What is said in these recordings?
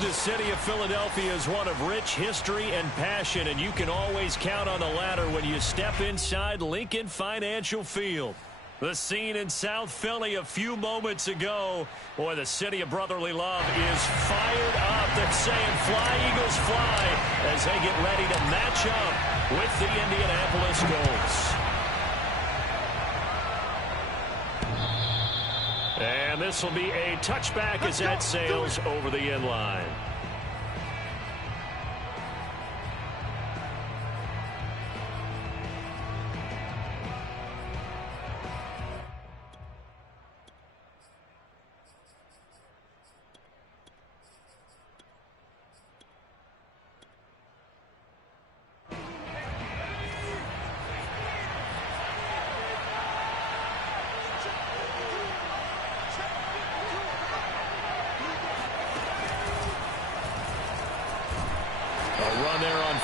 the city of Philadelphia is one of rich history and passion, and you can always count on the latter when you step inside Lincoln Financial Field. The scene in South Philly a few moments ago. Boy, the city of brotherly love is fired up. They're saying fly, Eagles, fly, as they get ready to match up with the Indianapolis Colts. And this will be a touchback as that sails over the end line.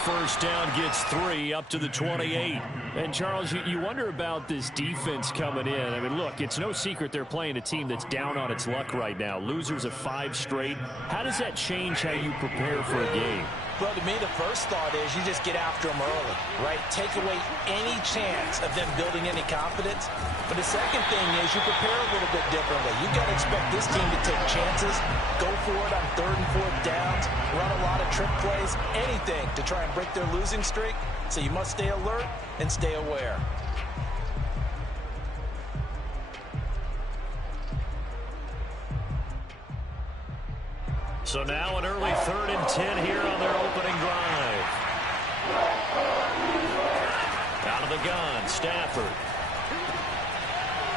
First down gets 3 up to the 28. And, Charles, you wonder about this defense coming in. I mean, look, it's no secret they're playing a team that's down on its luck right now. Losers of 5 straight. How does that change how you prepare for a game? Well, to me, the first thought is you just get after them early, right? Take away any chance of them building any confidence. But the second thing is you prepare a little bit differently. You got to expect this team to take chances, go for it on 3rd and 4th downs, run a lot of trick plays, anything to try and break their losing streak. So you must stay alert and stay aware. So now an early 3rd and 10 here on their opening drive. Out of the gun, Stafford.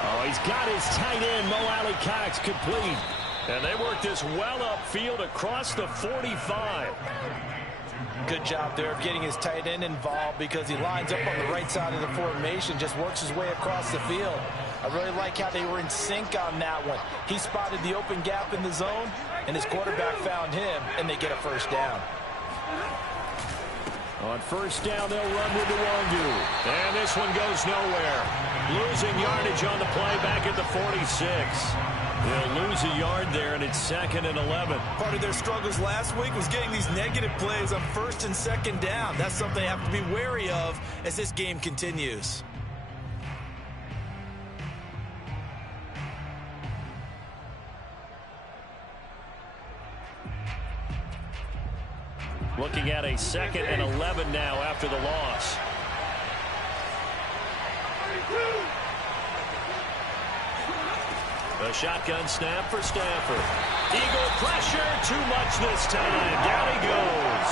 Oh, he's got his tight end, Mo Alley-Cox, complete. And they work this well upfield across the 45. Good job there of getting his tight end involved because he lines up on the right side of the formation, just works his way across the field. I really like how they were in sync on that one. He spotted the open gap in the zone, and his quarterback found him, and they get a first down. On first down, they'll run with Nwangu. And this one goes nowhere. Losing yardage on the play back at the 46. They'll lose a yard there, and it's 2nd and 11. Part of their struggles last week was getting these negative plays on 1st and 2nd down. That's something they have to be wary of as this game continues. Looking at a 2nd and 11 now after the loss. A shotgun snap for Stafford. Eagle pressure, too much this time. Down he goes.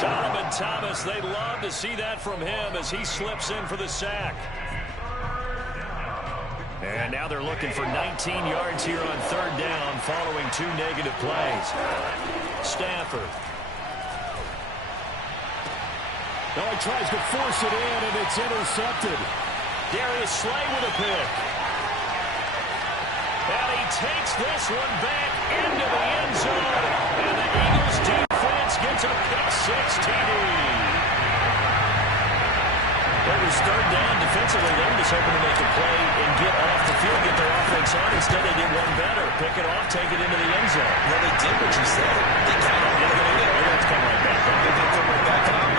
Solomon Thomas, they'd love to see that from him as he slips in for the sack. And now they're looking for 19 yards here on 3rd down following 2 negative plays. Stafford. Oh, he tries to force it in, and it's intercepted. Darius Slay with a pick. And he takes this one back into the end zone. And the Eagles defense gets a pick-6 TD. It was 3rd down defensively. They were just hoping to make a play and get off the field, get their offense on. Instead, they did one better. Pick it off, take it into the end zone. Well, they did what you said. They kind of did it. They're going to come right back. They did come right back up.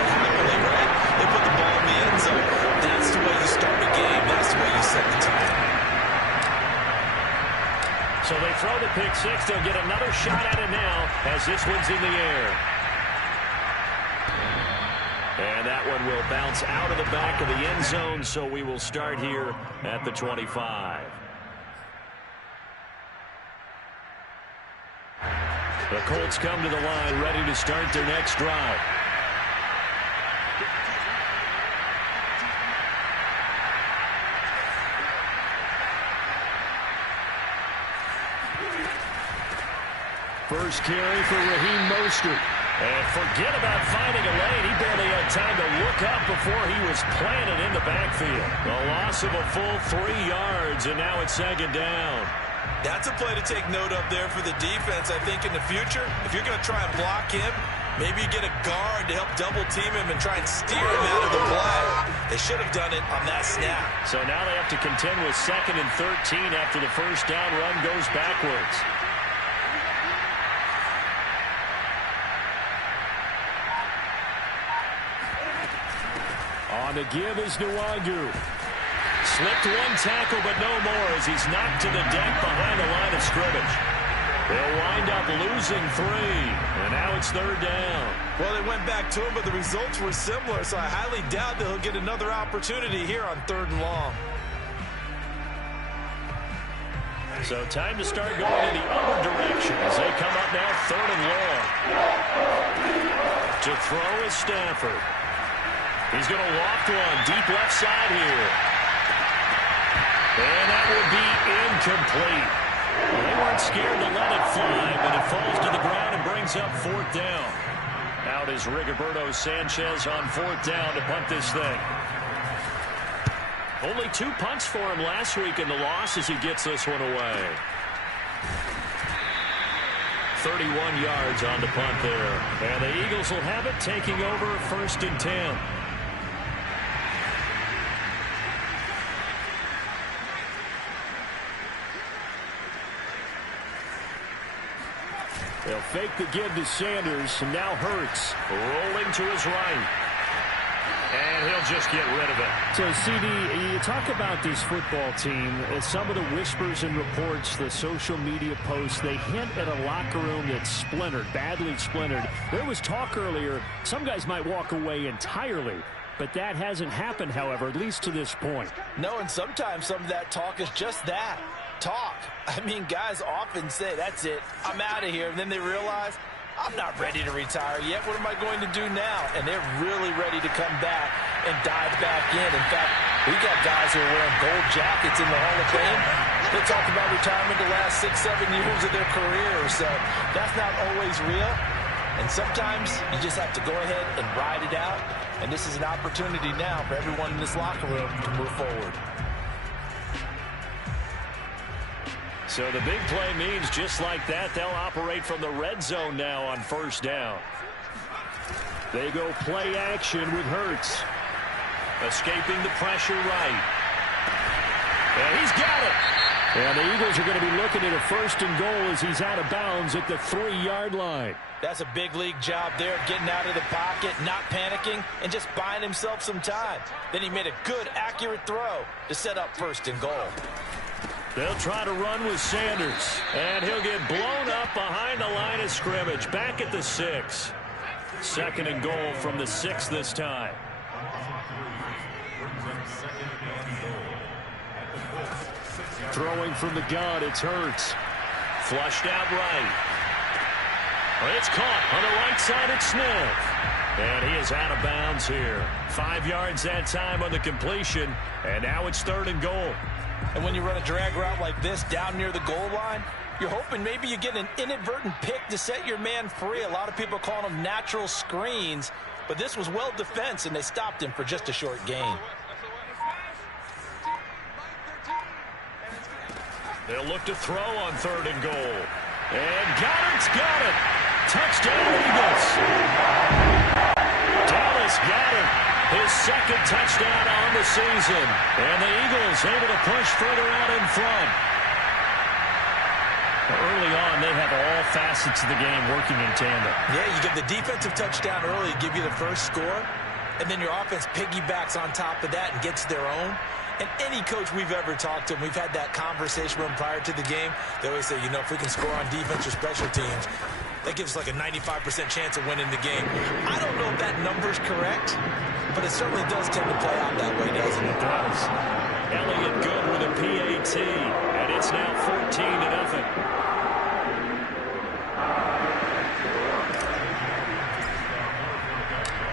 Right? They put the ball in the end zone. That's the way you start a game. That's the way you set the time. So they throw the pick-6. They'll get another shot at it now as this one's in the air. And that one will bounce out of the back of the end zone, so we will start here at the 25. The Colts come to the line ready to start their next drive. First carry for Raheem Mostert. And forget about finding a lane. He barely had time to look up before he was planted in the backfield. A loss of a full 3 yards, and now it's 2nd down. That's a play to take note of there for the defense. I think in the future, if you're going to try and block him, maybe you get a guard to help double-team him and try and steer him out of the play. They should have done it on that snap. So now they have to contend with 2nd and 13 after the first down run goes backwards. On the give is Nwangu. Slipped one tackle, but no more as he's knocked to the deck behind the line of scrimmage. They'll wind up losing 3, and now it's 3rd down. Well, they went back to him, but the results were similar, so I highly doubt that he'll get another opportunity here on 3rd and long. So time to start going in the other direction as they come up now 3rd and long. To throw is Stafford. He's going to loft one deep left side here. And that will be incomplete. Well, they weren't scared to let it fly, but it falls to the ground and brings up 4th down. Out is Rigoberto Sanchez on 4th down to punt this thing. Only 2 punts for him last week in the loss as he gets this one away. 31 yards on the punt there. And the Eagles will have it, taking over 1st and 10. They'll fake the give to Sanders, and now Hurts rolling to his right. And he'll just get rid of it. So, CD, you talk about this football team, some of the whispers and reports, the social media posts, they hint at a locker room that's splintered, badly splintered. There was talk earlier, some guys might walk away entirely. But that hasn't happened, however, at least to this point. No, and sometimes some of that talk is just that. Talk. I mean, guys often say, that's it, I'm out of here. And then they realize, I'm not ready to retire yet. What am I going to do now? And they're really ready to come back and dive back in. In fact, we got guys who are wearing gold jackets in the Hall of Fame. They talk about retirement the last 6, 7 years of their career. So that's not always real. And sometimes you just have to go ahead and ride it out. And this is an opportunity now for everyone in this locker room to move forward. So the big play means just like that, they'll operate from the red zone now on 1st down. They go play action with Hurts. Escaping the pressure right. And he's got it. And the Eagles are going to be looking at a 1st and goal as he's out of bounds at the 3-yard line. That's a big league job there, getting out of the pocket, not panicking, and just buying himself some time. Then he made a good, accurate throw to set up 1st and goal. They'll try to run with Sanders, and he'll get blown up behind the line of scrimmage, back at the 6. 2nd and goal from the 6 this time. Throwing from the gun, it's Hurts. Flushed out right. It's caught on the right side at Smith. And he is out of bounds here. 5 yards that time on the completion, and now it's 3rd and goal. And when you run a drag route like this down near the goal line, you're hoping maybe you get an inadvertent pick to set your man free. A lot of people call them natural screens, but this was well defense, and they stopped him for just a short gain. They'll look to throw on 3rd and goal. And Goddard's got it. Touchdown, Eagles. Dallas Goedert. His 2nd touchdown on the season. And the Eagles able to push further out in front. Early on, they have all facets of the game working in tandem. Yeah, you get the defensive touchdown early, give you the first score, and then your offense piggybacks on top of that and gets their own. And any coach we've ever talked to, we've had that conversation with them prior to the game, they always say, you know, if we can score on defense or special teams, that gives us like a 95% chance of winning the game. I don't know if that number's correct, but it certainly does tend to play out that way, doesn't it? It does. Elliott good with a PAT, and it's now 14-0.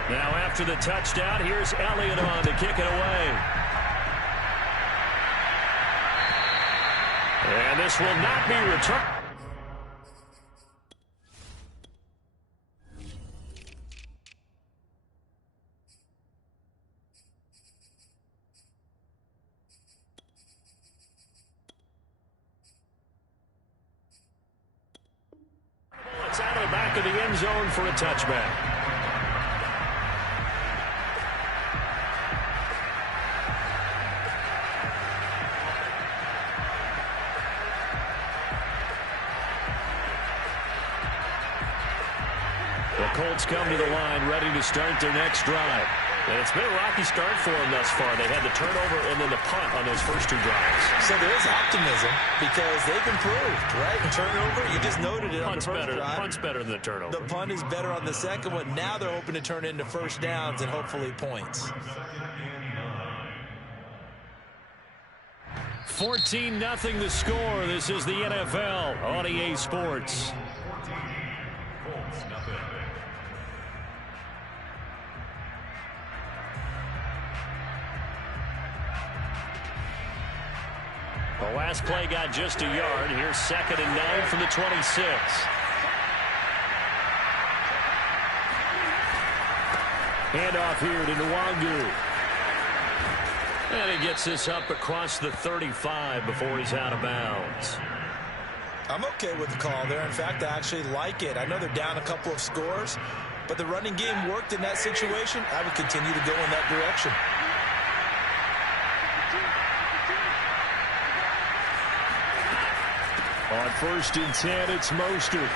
Now after the touchdown, here's Elliott on to kick it away. And this will not be returned. It's out of the back of the end zone for a touchback. The Colts come to the line ready to start their next drive. And it's been a rocky start for them thus far. They had the turnover and then the punt on those first 2 drives. So there is optimism because they've improved, right? Turnover, you just noted it on the first drive. Punt's better than the turnover. The punt is better on the second one. Now they're hoping to turn it into first downs and hopefully points. 14-0 the score. This is the NFL on EA Sports. The last play got just a yard. Here's 2nd and 9 from the 26. Handoff here to Nwangu. And he gets this up across the 35 before he's out of bounds. I'm okay with the call there. In fact, I actually like it. I know they're down a couple of scores, but the running game worked in that situation. I would continue to go in that direction. On 1st and 10, it's Mostert.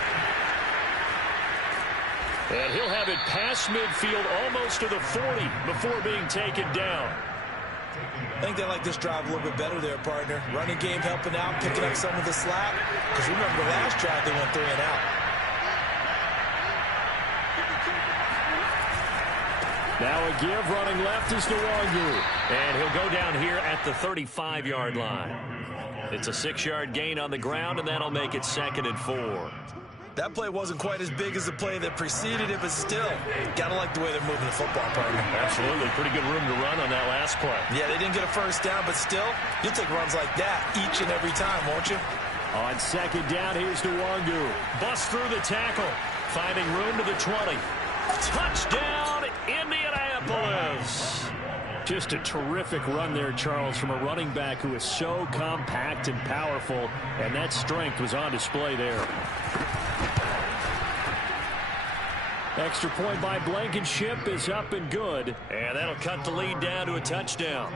And he'll have it past midfield almost to the 40 before being taken down. I think they like this drive a little bit better there, partner. Running game helping out, picking up some of the slack. Because remember, the last drive, they went 3 and out. Now a give running left is Nwangu. And he'll go down here at the 35-yard line. It's a 6-yard gain on the ground, and that'll make it 2nd and 4. That play wasn't quite as big as the play that preceded it, but still, gotta like the way they're moving the football, partner. Absolutely. Pretty good room to run on that last play. Yeah, they didn't get a first down, but still, you'll take runs like that each and every time, won't you? On 2nd down, here's Nwangu. Bust through the tackle, finding room to the 20. Touchdown, Indianapolis! Just a terrific run there, Charles, from a running back who is so compact and powerful, and that strength was on display there. Extra point by Blankenship is up and good, and that'll cut the lead down to a touchdown.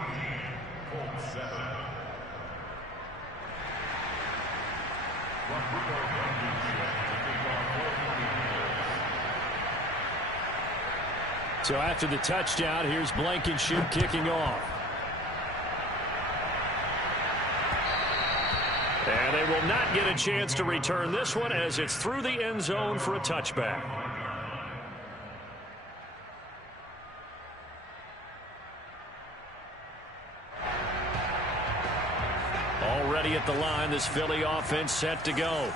So after the touchdown, here's Blankenship kicking off. And they will not get a chance to return this one as it's through the end zone for a touchback. Already at the line, this Philly offense set to go.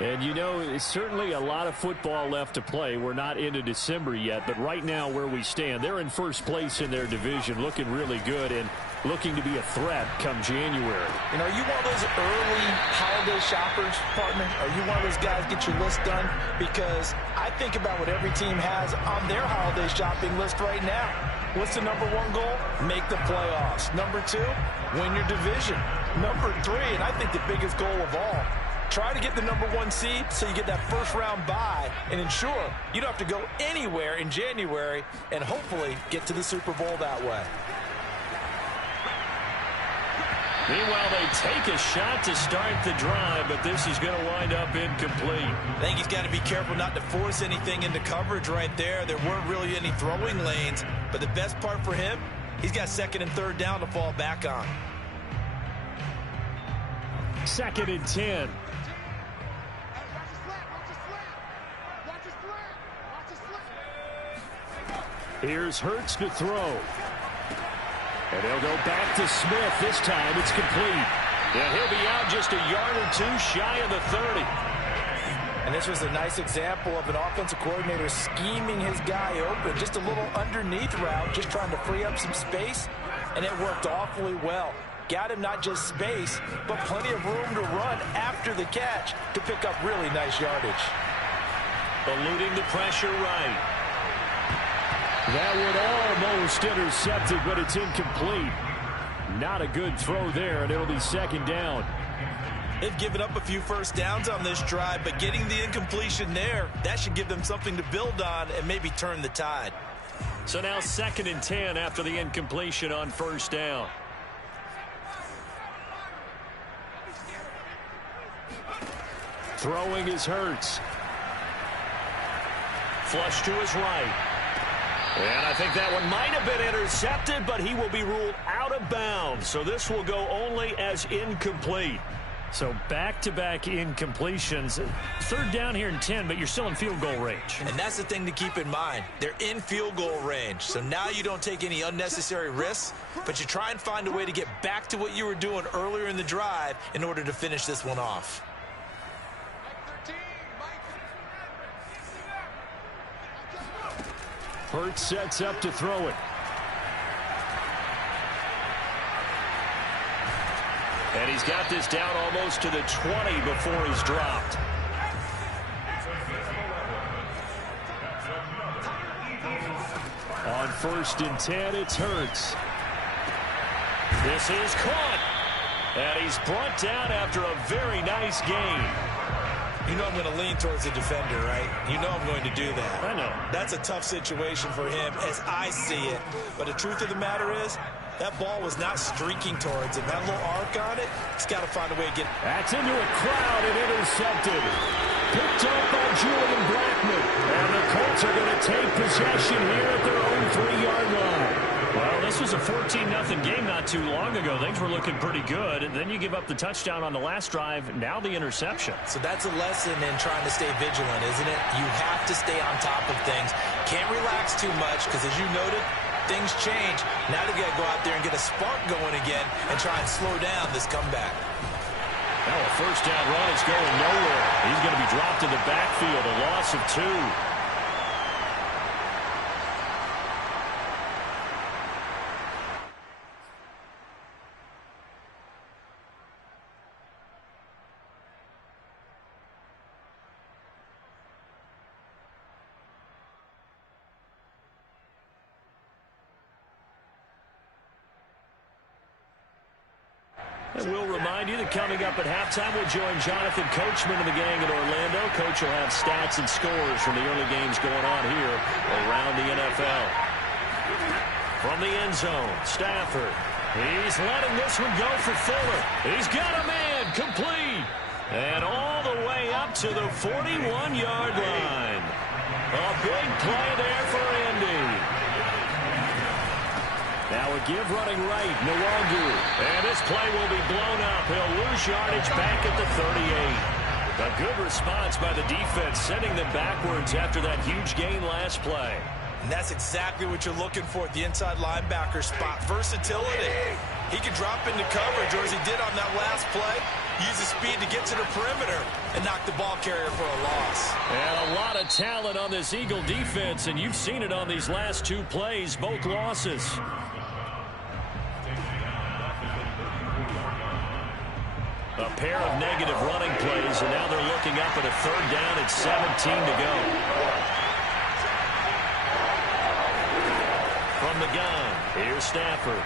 And, you know, it's certainly a lot of football left to play. We're not into December yet, but right now where we stand, they're in first place in their division, looking really good and looking to be a threat come January. You know, are you one of those early holiday shoppers, partner? Are you one of those guys get your list done? Because I think about what every team has on their holiday shopping list right now. What's the number 1 goal? Make the playoffs. Number 2, win your division. Number 3, and I think the biggest goal of all, try to get the number 1 seed so you get that first-round bye and ensure you don't have to go anywhere in January and hopefully get to the Super Bowl that way. Meanwhile, they take a shot to start the drive, but this is going to wind up incomplete. I think he's got to be careful not to force anything into coverage right there. There weren't really any throwing lanes, but the best part for him, he's got 2nd and 3rd down to fall back on. 2nd and 10. Here's Hurts to throw. And he'll go back to Smith. This time it's complete. And he'll be out just a yard or 2 shy of the 30. And this was a nice example of an offensive coordinator scheming his guy open. Just a little underneath route, just trying to free up some space. And it worked awfully well. Got him not just space, but plenty of room to run after the catch to pick up really nice yardage. Eluding the pressure right. That one almost intercepted, but it's incomplete. Not a good throw there, and it'll be 2nd down. They've given up a few first downs on this drive, but getting the incompletion there, that should give them something to build on and maybe turn the tide. So now 2nd and 10 after the incompletion on 1st down. Throwing is Hurts. Flush to his right. And I think that one might have been intercepted, but he will be ruled out of bounds. So this will go only as incomplete. So back-to-back incompletions. Third down here in 10, but you're still in field goal range. And that's the thing to keep in mind. They're in field goal range. So now you don't take any unnecessary risks, but you try and find a way to get back to what you were doing earlier in the drive in order to finish this one off. Hurts sets up to throw it. And he's got this down almost to the 20 before he's dropped. On 1st and 10, it's Hurts. This is caught. And he's brought down after a very nice game. You know I'm going to lean towards the defender, right? You know I'm going to do that. I know. That's a tough situation for him as I see it. But the truth of the matter is, that ball was not streaking towards him. That little arc on it, he's got to find a way to get it. That's into a crowd and intercepted. Picked up by Julian Blackman. And the Colts are going to take possession here at their own 3-yard line. Well, this was a 14-0 game not too long ago. Things were looking pretty good. And then you give up the touchdown on the last drive. Now the interception. So that's a lesson in trying to stay vigilant, isn't it? You have to stay on top of things. Can't relax too much because, as you noted, things change. Now they got to go out there and get a spark going again and try and slow down this comeback. Now a first down run is going nowhere. He's going to be dropped in the backfield, a loss of 2. And we'll remind you that coming up at halftime, we'll join Jonathan Coachman and the gang in Orlando. Coach will have stats and scores from the early games going on here around the NFL. From the end zone, Stafford. He's letting this one go for Fuller. He's got a man, complete. And all the way up to the 41-yard line. A big play there for Indy. Now a give running right, Nwangu. And this play will be blown up. He'll lose yardage back at the 38. A good response by the defense, sending them backwards after that huge gain last play. And that's exactly what you're looking for at the inside linebacker spot. Versatility. He can drop into coverage, or as he did on that last play, use his speed to get to the perimeter and knock the ball carrier for a loss. And a lot of talent on this Eagle defense, and you've seen it on these last 2 plays, both losses. A pair of negative running plays, and now they're looking up at a 3rd down at 17 to go. From the gun, here's Stafford.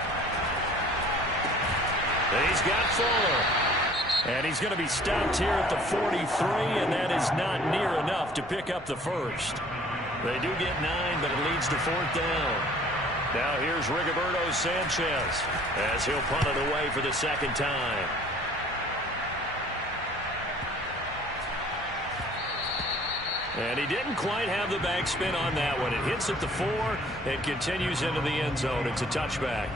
He's got Fuller. And he's going to be stopped here at the 43, and that is not near enough to pick up the first. They do get 9, but it leads to 4th down. Now here's Rigoberto Sanchez as he'll punt it away for the 2nd time. And he didn't quite have the backspin on that one. It hits at the 4 and continues into the end zone. It's a touchback.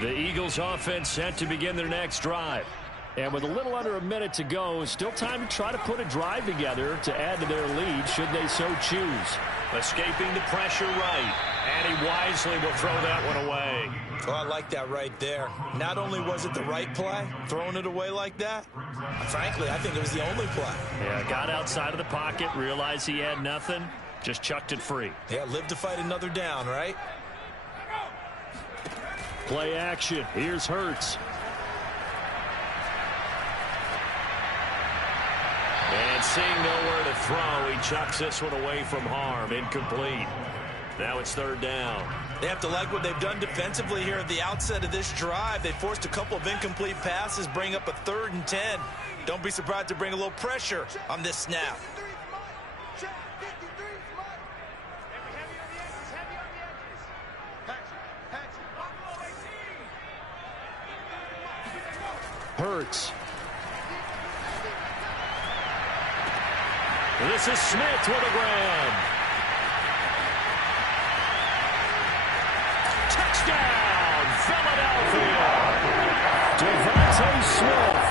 The Eagles offense set to begin their next drive. And with a little under a minute to go, still time to try to put a drive together to add to their lead should they so choose. Escaping the pressure right. And he wisely will throw that one away. Oh, I like that right there. Not only was it the right play, throwing it away like that, frankly, I think it was the only play. Yeah, got outside of the pocket, realized he had nothing, just chucked it free. Yeah, live to fight another down, right? Play action. Here's Hurts. And seeing nowhere to throw, he chucks this one away from harm. Incomplete. Now it's 3rd down. They have to like what they've done defensively here at the outset of this drive. They forced a couple of incomplete passes, bring up a 3rd and 10. Don't be surprised to bring a little pressure on this snap. Hurts. This is Smith with a grab. Touchdown, Philadelphia. Devontae Smith,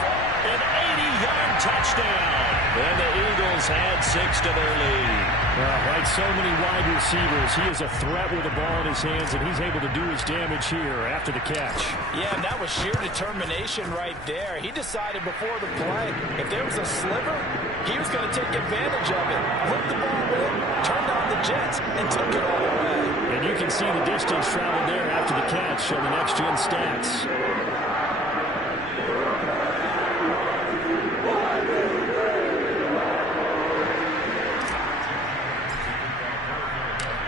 an 80-yard touchdown. And the Eagles add 6 to their lead. Like so many wide receivers, he is a threat with the ball in his hands, and he's able to do his damage here after the catch. Yeah, and that was sheer determination right there. He decided before the play, if there was a sliver, he was going to take advantage of it. Whipped the ball in, turned on the Jets, and took it all the way. And you can see the distance traveled there after the catch on the next-gen stats.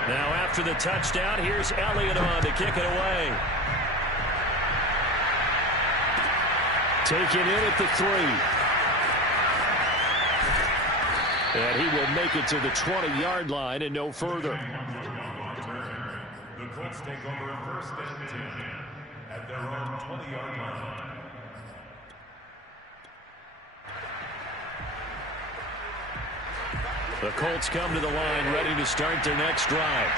Now after the touchdown, here's Elliott on to kick it away. Taken in at the 3. And he will make it to the 20-yard line and no further. The Colts take over first and 10 at their own 20-yard line. The Colts come to the line ready to start their next drive.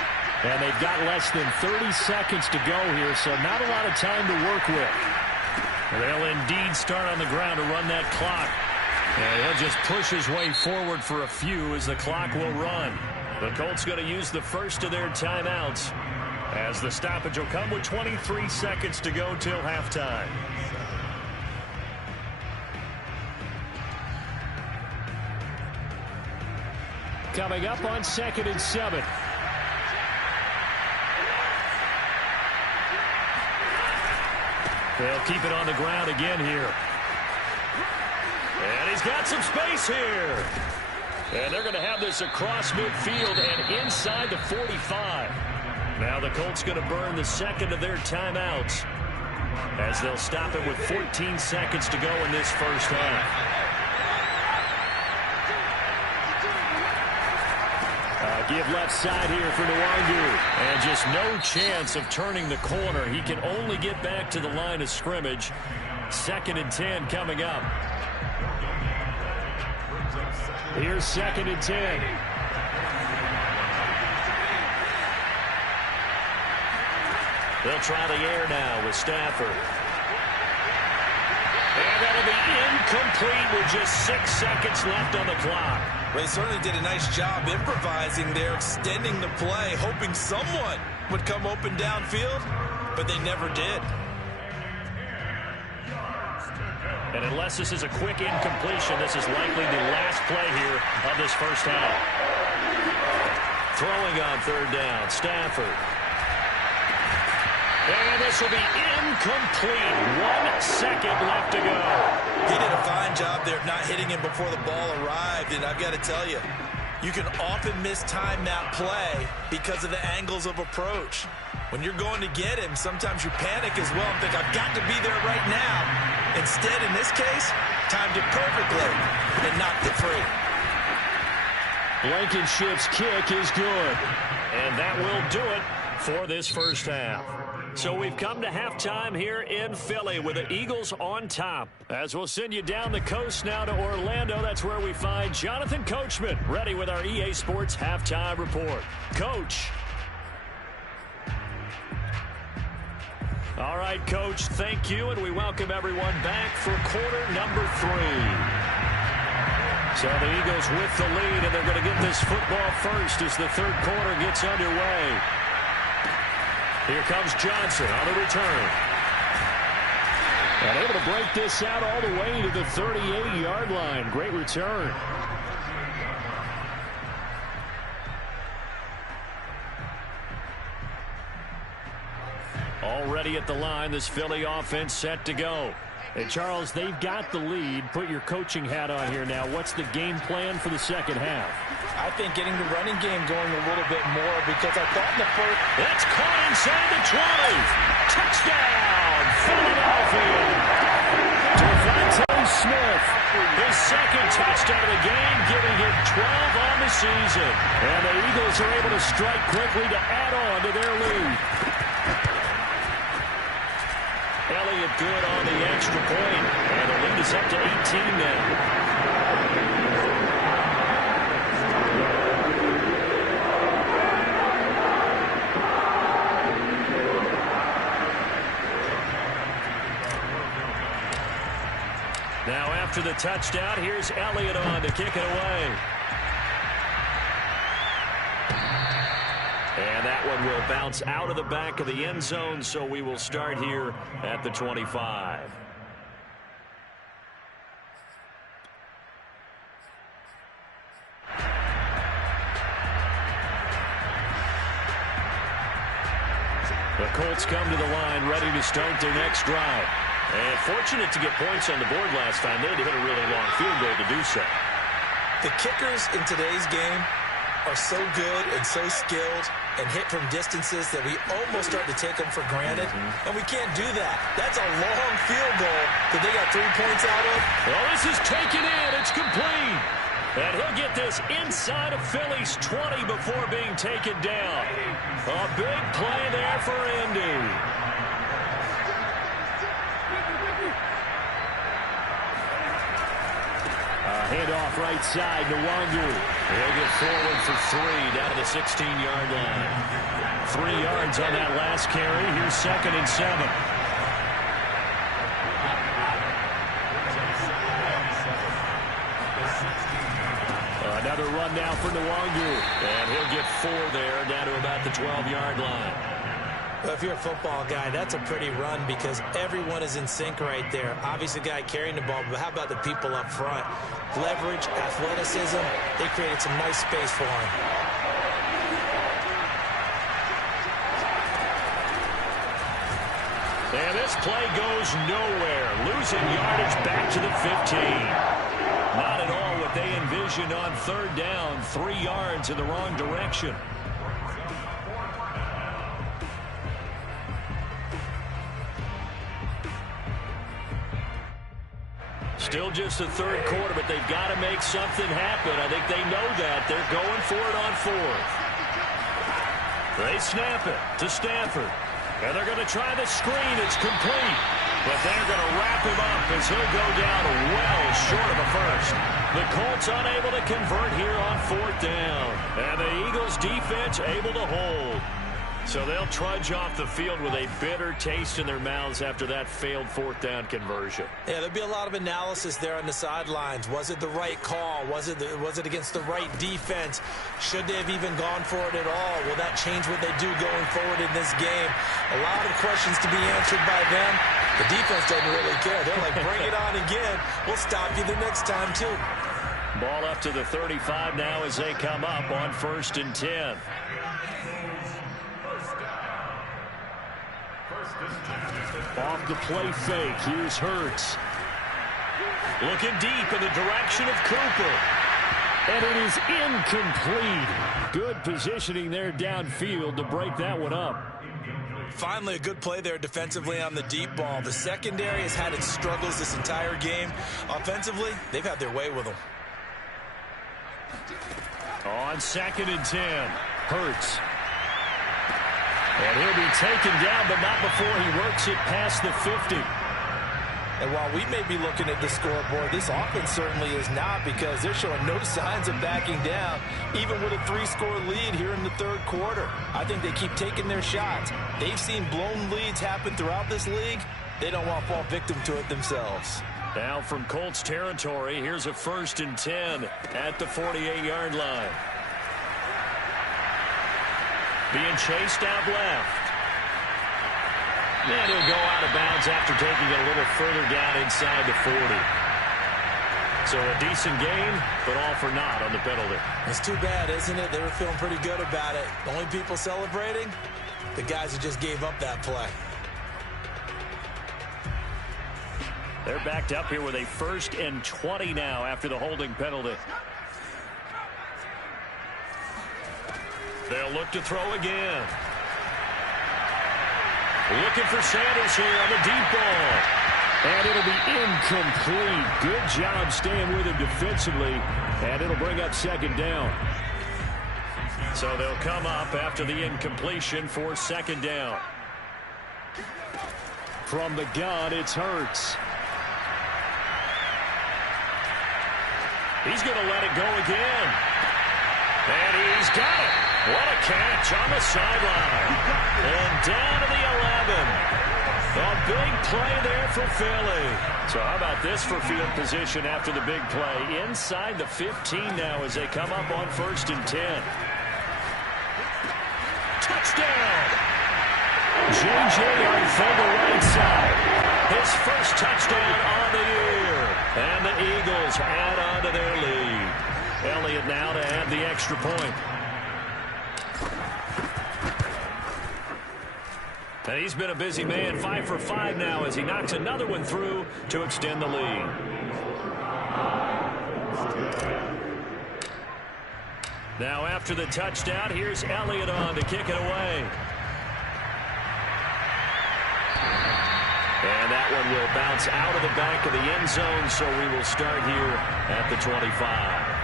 And they've got less than 30 seconds to go here, so not a lot of time to work with. They'll indeed start on the ground to run that clock. And he'll just push his way forward for a few as the clock will run. The Colts going to use the first of their timeouts as the stoppage will come with 23 seconds to go till halftime. Coming up on 2nd and 7. They'll keep it on the ground again here. And he's got some space here. And they're going to have this across midfield and inside the 45. Now the Colts going to burn the second of their timeouts as they'll stop it with 14 seconds to go in this first half. Give left side here for Nwangu. And just no chance of turning the corner. He can only get back to the line of scrimmage. 2nd and 10 coming up. Here's 2nd and 10. They'll try the air now with Stafford. And that'll be incomplete with just 6 seconds left on the clock. They certainly did a nice job improvising there, extending the play, hoping someone would come open downfield, but they never did. And unless this is a quick incompletion, this is likely the last play here of this first half. Throwing on 3rd down, Stafford. And this will be incomplete. 1 second left to go. He did a fine job there of not hitting him before the ball arrived, and I've got to tell you, you can often mistime that play because of the angles of approach. When you're going to get him, sometimes you panic as well and think, I've got to be there right now. Instead, in this case, timed it perfectly and knocked it free. Blankenship's kick is good. And that will do it for this first half. So we've come to halftime here in Philly with the Eagles on top. As we'll send you down the coast now to Orlando, that's where we find Jonathan Coachman ready with our EA Sports Halftime Report. Coach. All right, Coach, thank you, and we welcome everyone back for quarter number 3. So the Eagles with the lead, and they're going to get this football first as the third quarter gets underway. Here comes Johnson on the return. And able to break this out all the way to the 38-yard line. Great return. Already at the line, this Philly offense set to go. Hey, Charles, they've got the lead. Put your coaching hat on here now. What's the game plan for the second half? I think getting the running game going a little bit more because I thought in the first... That's caught inside the 20. Touchdown, Philadelphia. Devontae Smith. His second touchdown of the game, giving him 12 on the season. And the Eagles are able to strike quickly to add on to their lead. Elliott good on the extra point. And the is up to 18 now. Now after the touchdown, here's Elliott on to kick it away. And that one will bounce out of the back of the end zone, so we will start here at the 25. The Colts come to the line ready to start their next drive. And fortunate to get points on the board last time. They had to hit a really long field goal to do so. The kickers in today's game are so good and so skilled and hit from distances that we almost start to take them for granted. And we can't do that. That's a long field goal that they got 3 points out of. Well, this is taken in. It's complete. And he'll get this inside of Philly's 20 before being taken down. A big play there for Indy. Handoff right side to Wangu. He'll get forward for 3 down to the 16-yard line. 3 yards on that last carry. Here's 2nd and 7. Another run now for Nwangu. And he'll get 4 there down to about the 12-yard line. Well, if you're a football guy, that's a pretty run because everyone is in sync right there. Obviously, the guy carrying the ball, but how about the people up front? Leverage, athleticism, they created some nice space for him. And this play goes nowhere. Losing yardage back to the 15. Not at all what they envisioned on 3rd down. 3 yards in the wrong direction. Still just the 3rd quarter, but they've got to make something happen. I think they know that. They're going for it on 4th. They snap it to Stafford. And they're going to try the screen. It's complete. But they're going to wrap him up as he'll go down well short of a first. The Colts unable to convert here on 4th down. And the Eagles defense able to hold. So they'll trudge off the field with a bitter taste in their mouths after that failed 4th down conversion. Yeah, there'll be a lot of analysis there on the sidelines. Was it the right call? Was it against the right defense? Should they have even gone for it at all? Will that change what they do going forward in this game? A lot of questions to be answered by them. The defense doesn't really care. They're like, bring it on again. We'll stop you the next time, too. Ball up to the 35 now as they come up on 1st and 10. Off the play fake. Here's Hurts. Looking deep in the direction of Cooper. And it is incomplete. Good positioning there downfield to break that one up. Finally, a good play there defensively on the deep ball. The secondary has had its struggles this entire game. Offensively, they've had their way with them. On 2nd and 10. Hurts. And he'll be taken down, but not before he works it past the 50. And while we may be looking at the scoreboard, this offense certainly is not, because they're showing no signs of backing down, even with a 3-score lead here in the 3rd quarter. I think they keep taking their shots. They've seen blown leads happen throughout this league. They don't want to fall victim to it themselves. Now from Colts territory, here's a 1st and 10 at the 48-yard line. Being chased out left. And he'll go out of bounds after taking it a little further down inside the 40. So a decent game, but all for naught on the penalty. It's too bad, isn't it? They were feeling pretty good about it. The only people celebrating, the guys who just gave up that play. They're backed up here with a 1st and 20 now after the holding penalty. They'll look to throw again. Looking for Sanders here on the deep ball. And it'll be incomplete. Good job staying with him defensively. And it'll bring up 2nd down. So they'll come up after the incompletion for 2nd down. From the gun, it's Hurts. He's going to let it go again. And he's got it. What a catch on the sideline. And down to the 11. A big play there for Philly. So how about this for field position after the big play? Inside the 15 now as they come up on 1st and 10. Touchdown. J.J. on the right side. His first touchdown on the year. And the Eagles add on to their lead. Elliott now to add the extra point. And he's been a busy man, 5 for 5 now as he knocks another one through to extend the lead. Now after the touchdown, here's Elliott on to kick it away. And that one will bounce out of the back of the end zone, so we will start here at the 25.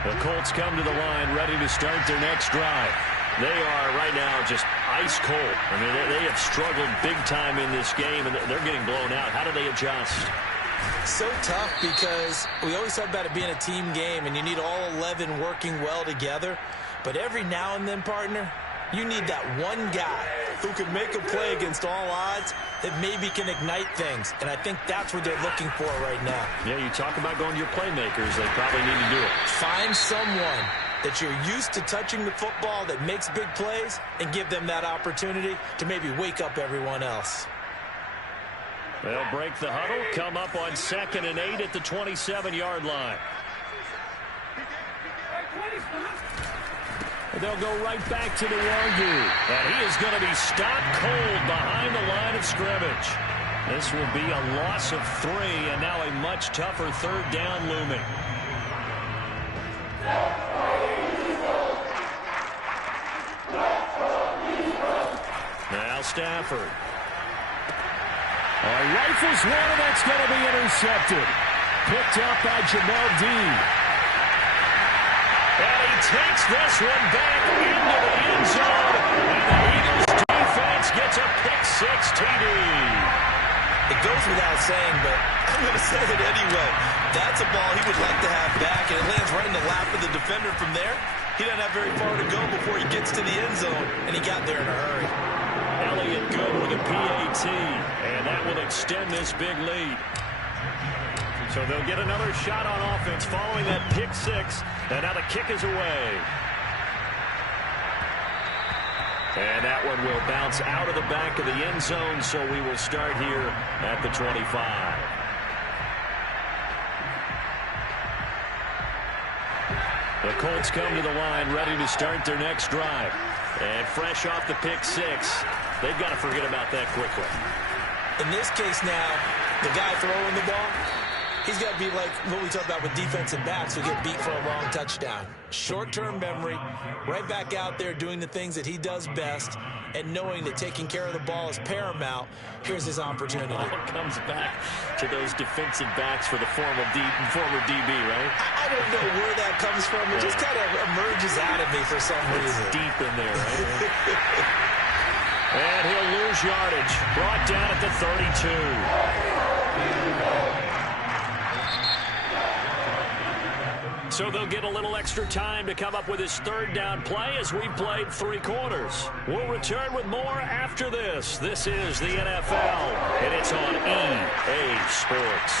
The Colts come to the line ready to start their next drive. They are right now just ice cold. I mean, they have struggled big time in this game, and they're getting blown out. How do they adjust? So tough because we always talk about it being a team game, and you need all 11 working well together. But every now and then, partner, you need that one guy who can make a play against all odds that maybe can ignite things. And I think that's what they're looking for right now. Yeah, you talk about going to your playmakers. They probably need to do it. Find someone that you're used to touching the football that makes big plays and give them that opportunity to maybe wake up everyone else. They'll break the huddle, come up on 2nd and 8 at the 27-yard line. They'll go right back to the Wagyu. And he is going to be stopped cold behind the line of scrimmage. This will be a loss of 3, and now a much tougher 3rd down looming. Now Stafford. Rifles one, and that's going to be intercepted. Picked up by Jamel Dean. And he takes this one back into the end zone. And the Eagles defense gets a pick-6 TD. It goes without saying, but I'm going to say it anyway. That's a ball he would like to have back, and it lands right in the lap of the defender from there. He doesn't have very far to go before he gets to the end zone, and he got there in a hurry. Elliott good with a PAT, and that will extend this big lead. So they'll get another shot on offense following that pick-6, and now the kick is away. And that one will bounce out of the back of the end zone, so we will start here at the 25. The Colts come to the line ready to start their next drive. And fresh off the pick-6, they've got to forget about that quickly. In this case now, the guy throwing the ball, he's got to be like what we talk about with defensive backs who get beat for a long touchdown. Short-term memory, right back out there doing the things that he does best, and knowing that taking care of the ball is paramount. Here's his opportunity. It comes back to those defensive backs for the former DB, right? I don't know where that comes from. It just kind of emerges out of me for some reason. It's deep in there, right? And he'll lose yardage. Brought down at the 32. So they'll get a little extra time to come up with his 3rd down play as we played 3 quarters. We'll return with more after this. This is the NFL, and it's on EA Sports.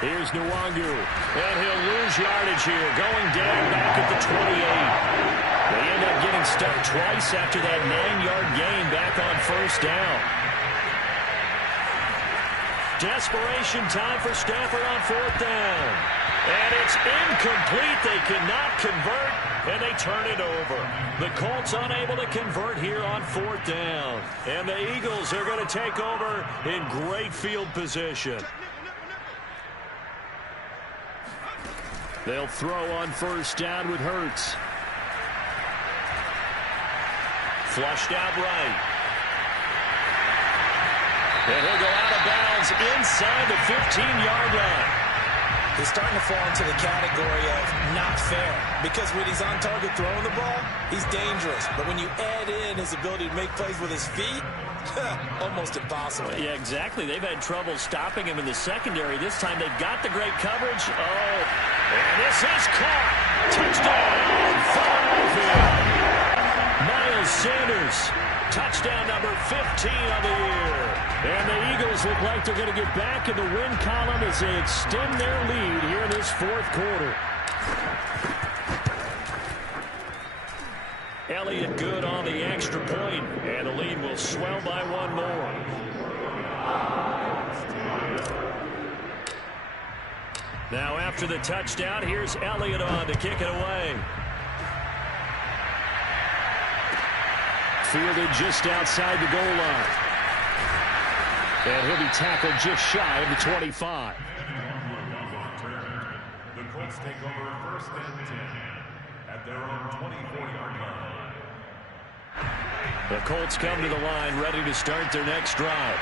Here's Nwangu, and he'll lose yardage here, going down back at the 28. They end up getting stuck twice after that 9-yard gain back on 1st down. Desperation time for Stafford on 4th down. And it's incomplete. They cannot convert, and they turn it over. The Colts unable to convert here on 4th down. And the Eagles are going to take over in great field position. They'll throw on 1st down with Hurts. Flushed out right. And he'll go out of bounds inside the 15-yard line. is starting to fall into the category of not fair. Because when he's on target throwing the ball, he's dangerous. But when you add in his ability to make plays with his feet, almost impossible. Yeah, exactly. They've had trouble stopping him in the secondary. This time they've got the great coverage. Oh, and this is caught. Touchdown, Philadelphia. Miles Sanders, touchdown number 15 of the year. And the Eagles look like they're going to get back in the win column as they extend their lead here in this fourth quarter. Elliott good on the extra point, and the lead will swell by one more. Now after the touchdown, here's Elliott on to kick it away. Fielded just outside the goal line. And he'll be tackled just shy of the 25. The Colts take over first and 10 at their own 24-yard line. The Colts come to the line ready to start their next drive.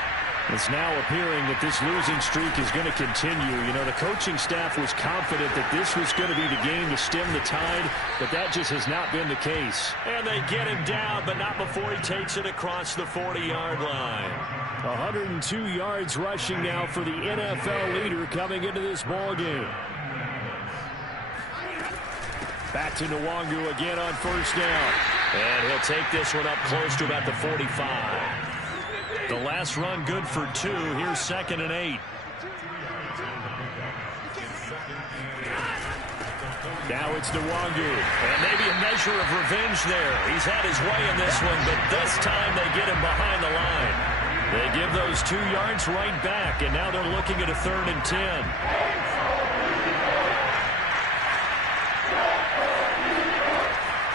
It's now appearing that this losing streak is going to continue. You know, the coaching staff was confident that this was going to be the game to stem the tide, but that just has not been the case. And they get him down, but not before he takes it across the 40-yard line. 102 yards rushing now for the NFL leader coming into this ball game. Back to Nwangu again on first down. And he'll take this one up close to about the 45. The last run good for 2. Here's 2nd and 8. Now it's Nwangu. And maybe a measure of revenge there. He's had his way in this one, but this time they get him behind the line. They give those 2 yards right back, and now they're looking at a 3rd and 10.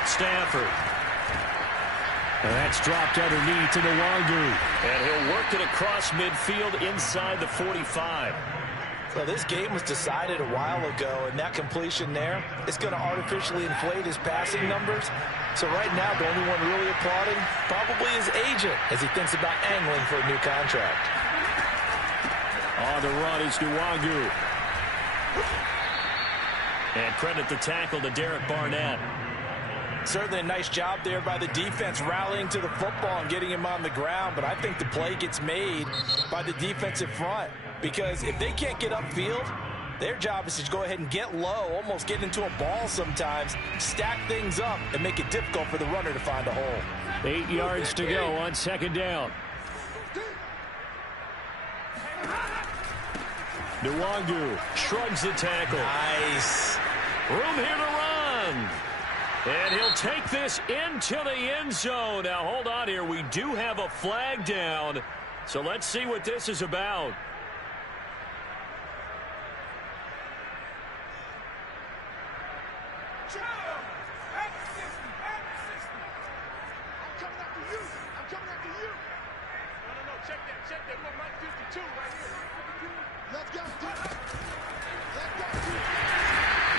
Stafford. And that's dropped underneath to Nwangu. And he'll work it across midfield inside the 45. So this game was decided a while ago, and that completion there is going to artificially inflate his passing numbers. So right now, the only one really applauding probably his agent as he thinks about angling for a new contract. On the run is Nwangu. And credit the tackle to Derek Barnett. Certainly a nice job there by the defense rallying to the football and getting him on the ground, but I think the play gets made by the defensive front because if they can't get upfield, their job is to go ahead and get low, almost get into a ball sometimes, stack things up, and make it difficult for the runner to find a hole. 8 yards to go on 2nd down. Nwangu Shrugs the tackle. Nice. Room here to run. And he'll take this into the end zone. Now, hold on here. We do have a flag down. So let's see what this is about.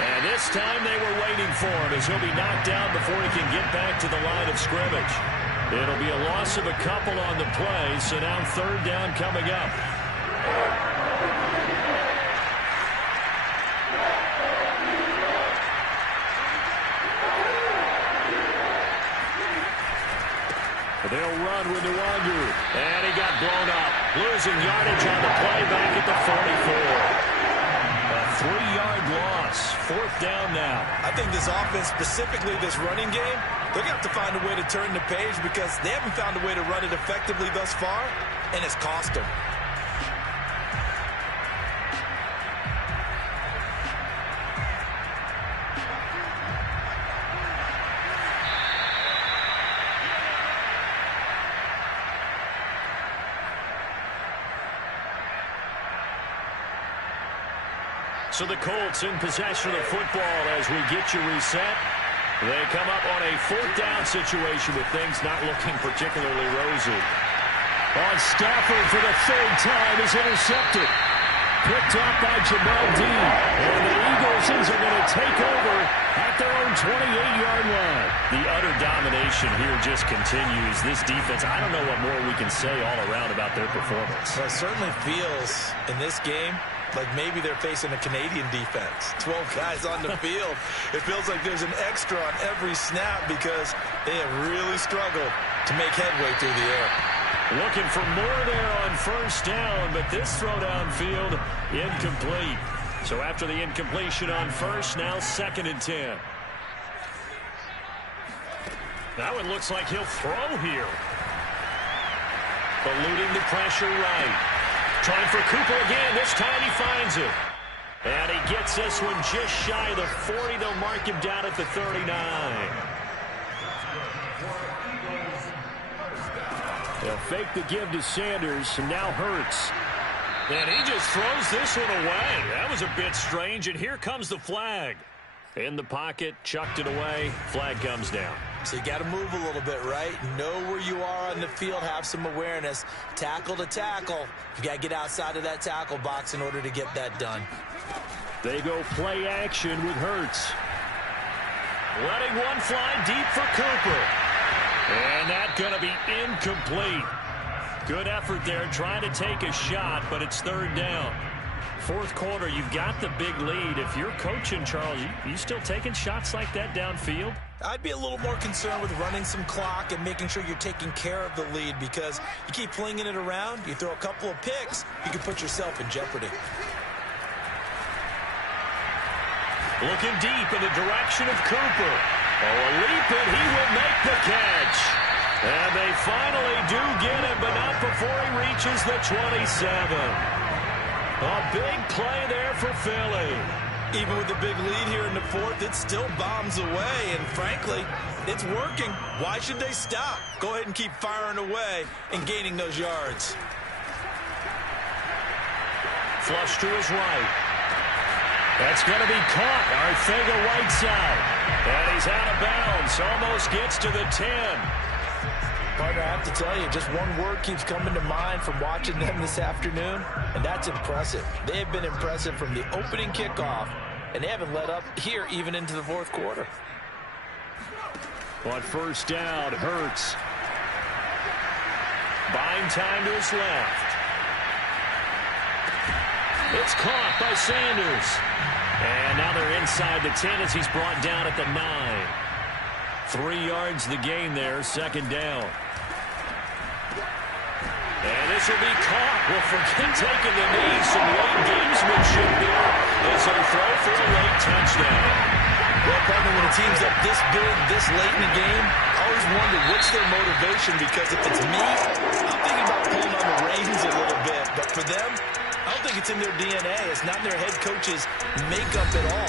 And this time they were waiting for him as he'll be knocked down before he can get back to the line of scrimmage. It'll be a loss of a couple on the play, so now 3rd down coming up. They'll run with Nwangu. And he got blown up. Losing yardage on the play back at the 44. A 3-yard loss. 4th down now. I think this offense, specifically this running game, they're going to have to find a way to turn the page because they haven't found a way to run it effectively thus far, and it's cost them. So the Colts in possession of the football as we get you reset. They come up on a 4th down situation with things not looking particularly rosy. On Stafford for the 3rd time is intercepted. Picked up by Jamal Dean. And the Eagles are going to take over at their own 28-yard line. The utter domination here just continues. This defense, I don't know what more we can say all around about their performance. Well, it certainly feels in this game like maybe they're facing a Canadian defense. 12 guys on the field. It feels like there's an extra on every snap because they have really struggled to make headway through the air. Looking for more there on first down, but this throw downfield incomplete. So after the incompletion on first, now 2nd and 10. That one looks like he'll throw here. Eluding the pressure right. Trying for Cooper again. This time he finds it. And he gets this one just shy of the 40. They'll mark him down at the 39. They'll fake the give to Sanders, and now Hurts. And he just throws this one away. That was a bit strange, and here comes the flag. In the pocket, chucked it away. Flag comes down. So you got to move a little bit, right? Know where you are on the field, have some awareness. Tackle to tackle. You got to get outside of that tackle box in order to get that done. They go play action with Hurts. Letting one fly deep for Cooper. And that's going to be incomplete. Good effort there trying to take a shot, but it's 3rd down. 4th quarter, you've got the big lead. If you're coaching, Charles, you still taking shots like that downfield? I'd be a little more concerned with running some clock and making sure you're taking care of the lead, because you keep flinging it around, you throw a couple of picks, you can put yourself in jeopardy. Looking deep in the direction of Cooper. Oh, a leap, and he will make the catch. And they finally do get him, but not before he reaches the 27. A big play there for Philly. Even with the big lead here in the 4th, it still bombs away, and frankly, it's working. Why should they stop? Go ahead and keep firing away and gaining those yards. Flush to his right. That's going to be caught. Arcega-Whiteside. And he's out of bounds. Almost gets to the 10. Partner, I have to tell you, just one word keeps coming to mind from watching them this afternoon, and that's impressive. They have been impressive from the opening kickoff, and they haven't let up here even into the 4th quarter. On first down, Hurts. Buying time to his left. It's caught by Sanders. And now they're inside the 10 as he's brought down at the 9. 3 yards the gain there, 2nd down. And this will be caught. Well, forget taking the knee. Some late gamesmanship there as they throw for a late touchdown. Well, partner, when a team's up this big, this late in the game, I always wonder what's their motivation, because if it's me, I'm thinking about pulling on the reins a little bit. But for them, I don't think it's in their DNA. It's not in their head coach's makeup at all.